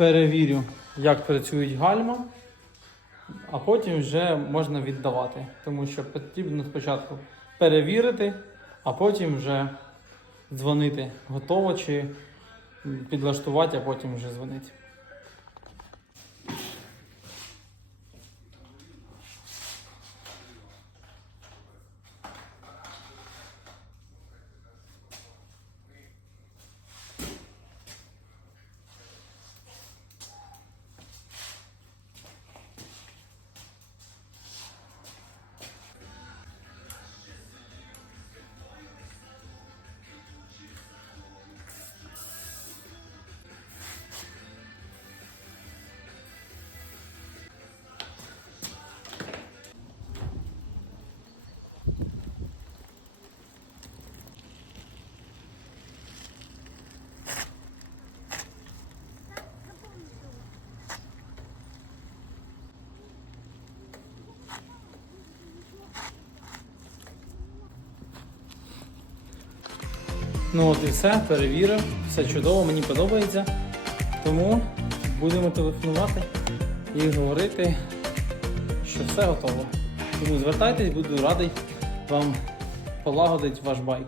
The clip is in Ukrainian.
перевірю, як працюють гальма, а потім вже можна віддавати. Тому що потрібно спочатку перевірити, а потім вже дзвонити. Готово чи підлаштувати, а потім вже дзвонити. Ну от і все, перевірив, все чудово, мені подобається. Тому будемо телефонувати і говорити, що все готово. Тому звертайтесь, буду радий вам полагодити ваш байк.